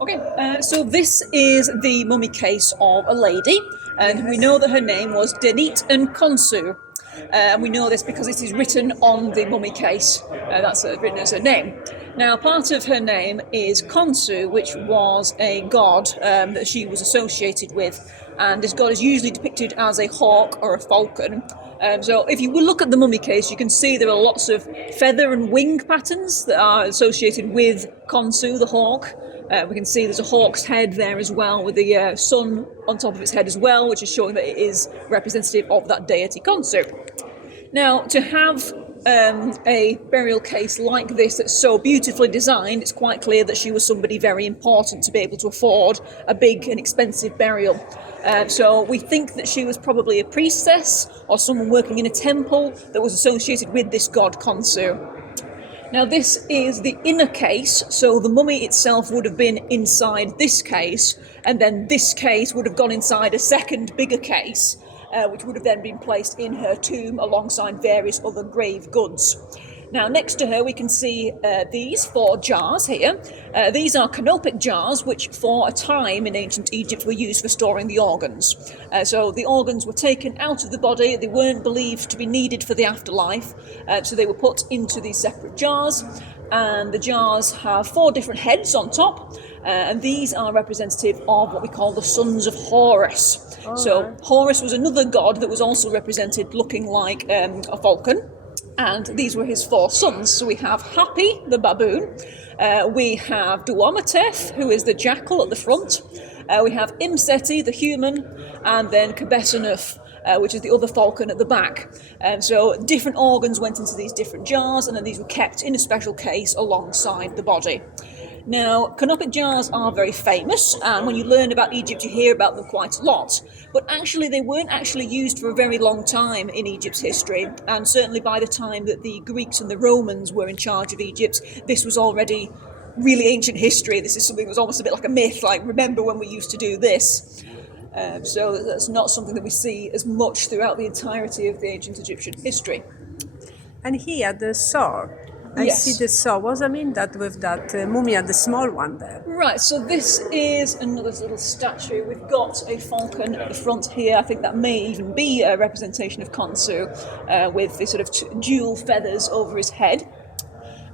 Okay, so this is the mummy case of a lady, and we know that her name was Denit and Konsu. And we know this because it is written on the mummy case. That's written as her name. Now, part of her name is Konsu, which was a god that she was associated with, and this god is usually depicted as a hawk or a falcon. So if you look at the mummy case, you can see there are lots of feather and wing patterns that are associated with Konsu, the hawk. We can see there's a hawk's head there as well, with the sun on top of its head as well, which is showing that it is representative of that deity Konsu. Now, to have a burial case like this that's so beautifully designed, it's quite clear that she was somebody very important to be able to afford a big and expensive burial. So we think that she was probably a priestess or someone working in a temple that was associated with this god Konsu. Now, this is the inner case, so the mummy itself would have been inside this case, and then this case would have gone inside a second bigger case, which would have then been placed in her tomb alongside various other grave goods. Now, next to her we can see these 4 jars here. These are canopic jars, which for a time in ancient Egypt were used for storing the organs. So the organs were taken out of the body, they weren't believed to be needed for the afterlife, so they were put into these separate jars, and the jars have 4 different heads on top, and these are representative of what we call the sons of Horus. So Horus was another god that was also represented looking like a falcon. And these were his 4 sons. So we have Hapi, the baboon. We have Duamatef, who is the jackal at the front. We have Imseti, the human. And then Kabesanuf, which is the other falcon at the back. So different organs went into these different jars, and then these were kept in a special case alongside the body. Now, canopic jars are very famous, and when you learn about Egypt, you hear about them quite a lot. But actually, they weren't actually used for a very long time in Egypt's history, and certainly by the time that the Greeks and the Romans were in charge of Egypt, this was already really ancient history. This is something that was almost a bit like a myth, like, remember when we used to do this? So that's not something that we see as much throughout the entirety of the ancient Egyptian history. And here, the saw. I Yes. see the saw. What does I mean that with that mummy, the small one there? Right, so this is another little statue. We've got a falcon at the front here. I think that may even be a representation of Konsu, with the sort of dual feathers over his head.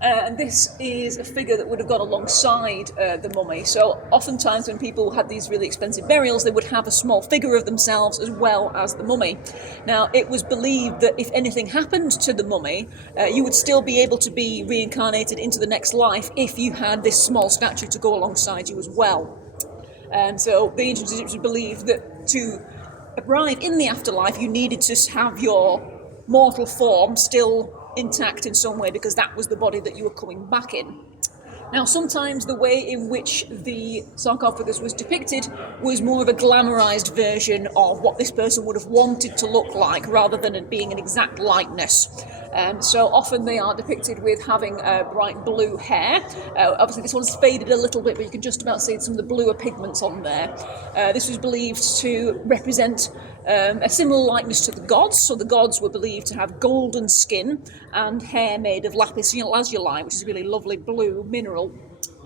And this is a figure that would have gone alongside the mummy. So oftentimes when people had these really expensive burials, they would have a small figure of themselves as well as the mummy. Now, it was believed that if anything happened to the mummy, you would still be able to be reincarnated into the next life if you had this small statue to go alongside you as well. And so the ancient Egyptians believed that to arrive in the afterlife, you needed to have your mortal form still intact in some way, because that was the body that you were coming back in. Now, sometimes the way in which the sarcophagus was depicted was more of a glamorized version of what this person would have wanted to look like, rather than it being an exact likeness. So often they are depicted with having bright blue hair. Obviously this one's faded a little bit, but you can just about see some of the bluer pigments on there. This was believed to represent a similar likeness to the gods. So the gods were believed to have golden skin and hair made of lapis lazuli, which is a really lovely blue mineral.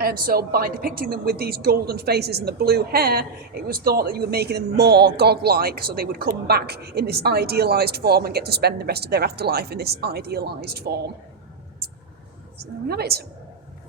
And so by depicting them with these golden faces and the blue hair, it was thought that you were making them more godlike, so they would come back in this idealised form and get to spend the rest of their afterlife in this idealised form. So there we have it.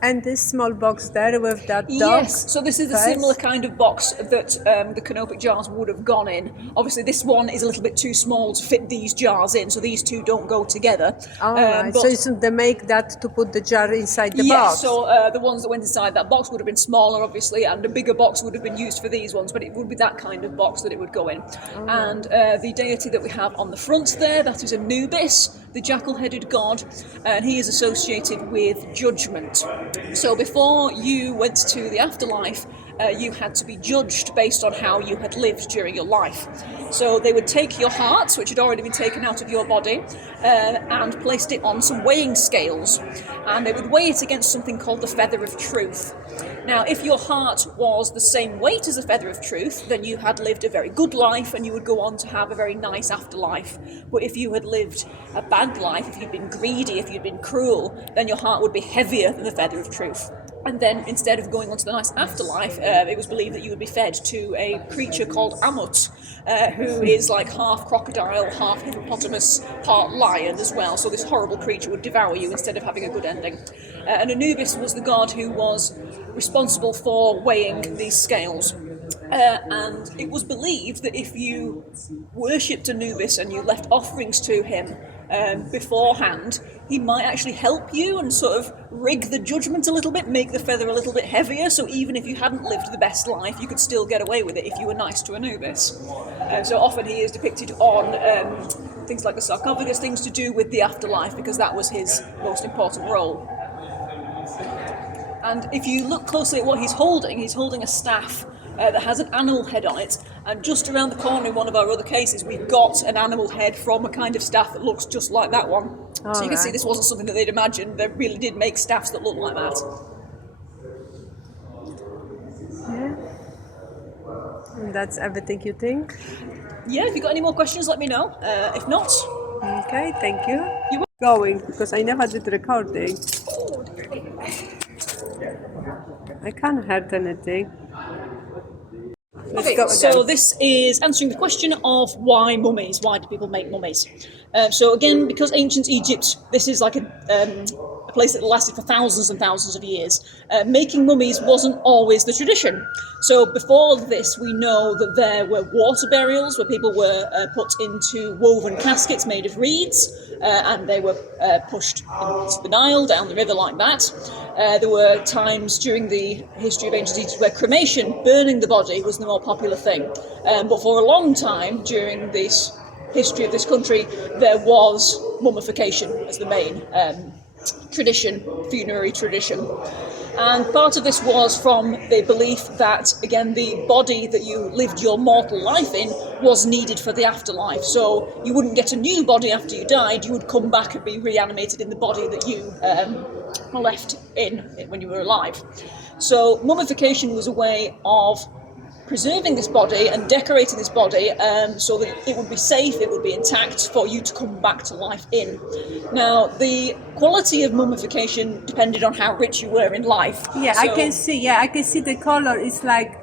And this small box there with that dog? Yes, so this is a similar kind of box that the canopic jars would have gone in. Obviously this one is a little bit too small to fit these jars in, so these two don't go together. Right. So they make that to put the jar inside the box? Yes, so the ones that went inside that box would have been smaller, obviously, and a bigger box would have been used for these ones, but it would be that kind of box that it would go in. And the deity that we have on the front there, that is Anubis, the jackal-headed god, and he is associated with judgment. So before you went to the afterlife, you had to be judged based on how you had lived during your life. So they would take your heart, which had already been taken out of your body, and placed it on some weighing scales, and they would weigh it against something called the feather of truth. Now, if your heart was the same weight as a feather of truth, then you had lived a very good life and you would go on to have a very nice afterlife. But if you had lived a bad life, if you'd been greedy, if you'd been cruel, then your heart would be heavier than the feather of truth. And then instead of going on to the nice afterlife, it was believed that you would be fed to a creature called Amut, who is like half crocodile, half hippopotamus, part lion as well. So this horrible creature would devour you instead of having a good ending. And Anubis was the god who was responsible for weighing these scales. And it was believed that if you worshipped Anubis and you left offerings to him beforehand, he might actually help you and sort of rig the judgment a little bit, make the feather a little bit heavier, so even if you hadn't lived the best life, you could still get away with it if you were nice to Anubis. So often he is depicted on things like the sarcophagus, things to do with the afterlife, because that was his most important role. And if you look closely at what he's holding a staff that has an animal head on it, and just around the corner in one of our other cases we've got an animal head from a kind of staff that looks just like that one. So you can see this wasn't something that they'd imagined. They really did make staffs that look like that. Yeah. And that's everything you think? Yeah, if you've got any more questions, let me know. If not... Okay, thank you. You will... Going, because I never did recording. I can't hurt anything. Okay, so this is answering the question of why mummies. Why do people make mummies? So again, because ancient Egypt, this is like a place that lasted for thousands and thousands of years. Making mummies wasn't always the tradition. So before this, we know that there were water burials where people were put into woven caskets made of reeds, and they were pushed into the Nile, down the river like that. There were times during the history of ancient Egypt where cremation, burning the body, was the more popular thing. But for a long time during this history of this country, there was mummification as the main tradition, funerary tradition. And part of this was from the belief that, again, the body that you lived your mortal life in was needed for the afterlife. So you wouldn't get a new body after you died, you would come back and be reanimated in the body that you left in when you were alive. So mummification was a way of preserving this body and decorating this body so that it would be safe, it would be intact for you to come back to life in. Now, the quality of mummification depended on how rich you were in life. Yeah, so, I can see the color is like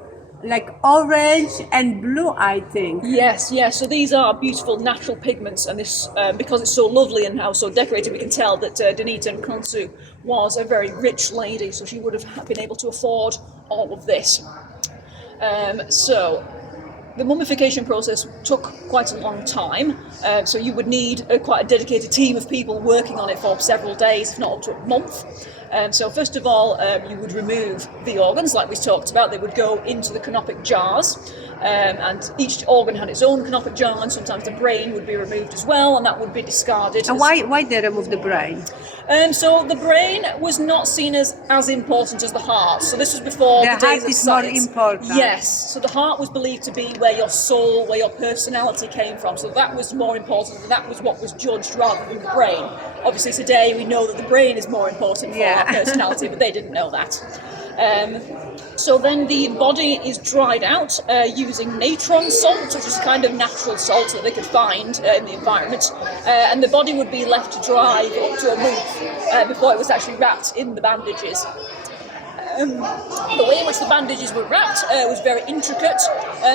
orange and blue, I think. Yes. So these are beautiful natural pigments, and this because it's so lovely and how so decorated, we can tell that Denita and Khonsu was a very rich lady, so she would have been able to afford all of this. So the mummification process took quite a long time, so you would need quite a dedicated team of people working on it for several days, if not up to a month. So first of all, you would remove the organs, like we talked about. They would go into the canopic jars, and each organ had its own canopic jar, and sometimes the brain would be removed as well, and that would be discarded. And why they remove the brain? So the brain was not seen as important as the heart. So this was before the days of science. The heart is more important. Yes. So the heart was believed to be where your soul, where your personality came from. So that was more important, and that was what was judged rather than the brain. Obviously today we know that the brain is more important for our personality, but they didn't know that. So then the body is dried out using natron salt, which is a kind of natural salt that they could find in the environment, and the body would be left to dry for up to a month before it was actually wrapped in the bandages. The way in which the bandages were wrapped was very intricate,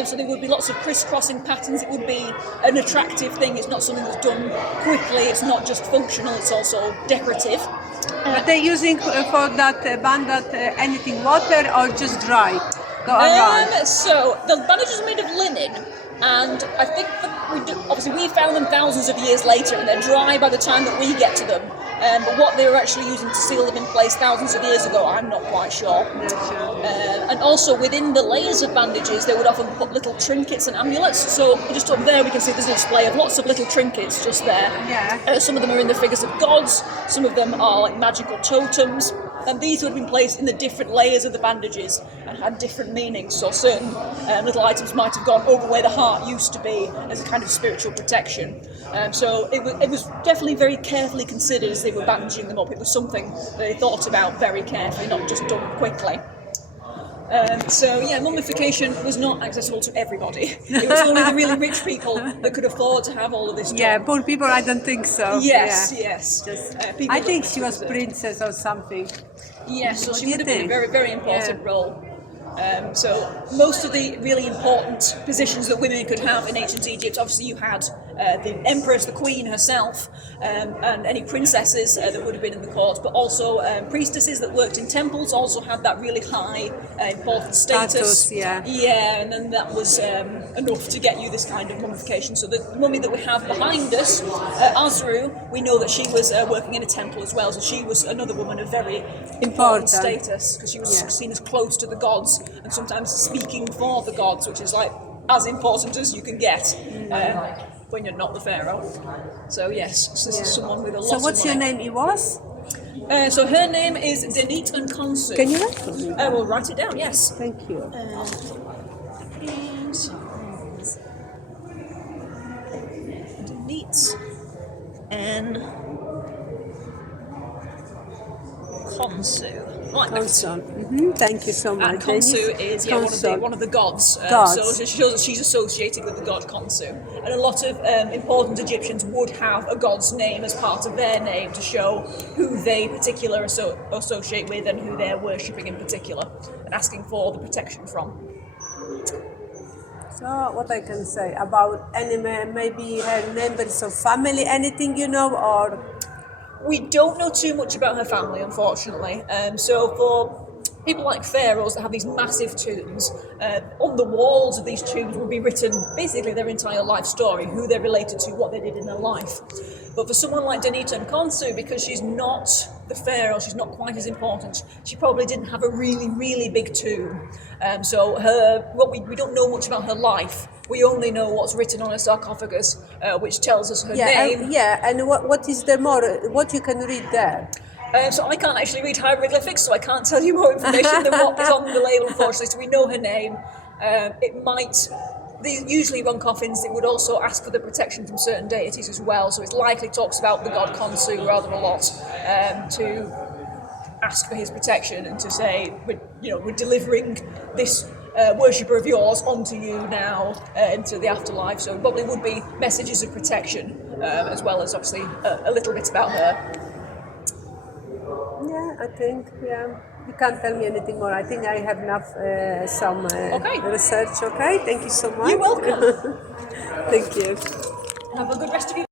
so there would be lots of crisscrossing patterns. It would be an attractive thing. It's not something that's done quickly, it's not just functional, it's also decorative. Are they using for that bandage anything, water or just dry? Go around. So the bandages are made of linen, and I think that obviously we found them thousands of years later, and they're dry by the time that we get to them. But what they were actually using to seal them in place thousands of years ago, I'm not quite sure. And also within the layers of bandages, they would often put little trinkets and amulets. So just up there we can see there's a display of lots of little trinkets just there. Yeah. Some of them are in the figures of gods, some of them are like magical totems. And these would have been placed in the different layers of the bandages and had different meanings. So certain little items might have gone over where the heart used to be as a kind of spiritual protection. So it was definitely very carefully considered as they were bandaging them up. It was something they thought about very carefully, not just done quickly. So yeah, mummification was not accessible to everybody. It was only the really rich people that could afford to have all of this done. Yeah, poor people, I don't think so. Yes, Yeah. yes. Just, I think she was princess or something. Yes, so What she do you would have been a think? very, very important role. So most of the really important positions that women could have in ancient Egypt, obviously you had the empress, the queen herself, and any princesses that would have been in the court, but also priestesses that worked in temples also had that really high important status. Yeah, and then that was enough to get you this kind of mummification. So the mummy that we have behind us, Asru, we know that she was working in a temple as well, so she was another woman of very important status because she was seen as close to the gods and sometimes speaking for the gods, which is like as important as you can get when you're not the pharaoh. So yes, so this is someone with a lot of money. So what's your name? It was? So her name is Denit and Khonsu. Can you write for me? I will write it down, yes. Thank you. Denit and Khonsu. Right, Thank you so much. and Khonsu is one of the gods. So she shows that she's associated with the god Khonsu. And a lot of important Egyptians would have a god's name as part of their name to show who they particular associate with and who they're worshipping in particular and asking for the protection from. So what I can say about maybe her members of family, anything you know, or? We don't know too much about her family, unfortunately. So for people like pharaohs that have these massive tombs, on the walls of these tombs would be written basically their entire life story, who they're related to, what they did in their life. But for someone like Denita and Khonsu, because she's not the pharaoh, she's not quite as important, she probably didn't have a really, really big tomb. So we don't know much about her life. We only know what's written on her sarcophagus, which tells us her name. And what is the more, what you can read there? So I can't actually read hieroglyphics, so I can't tell you more information than what is on the label, unfortunately. So we know her name. They usually run coffins. They would also ask for the protection from certain deities as well. So it's likely talks about the god Khonsu rather a lot to ask for his protection and to say, we're delivering this worshipper of yours onto you now into the afterlife. So it probably would be messages of protection as well as obviously a little bit about her. Yeah, I think, You can't tell me anything more. I think I have enough some research, okay? Thank you so much. You're welcome. Thank you. Have a good rest of your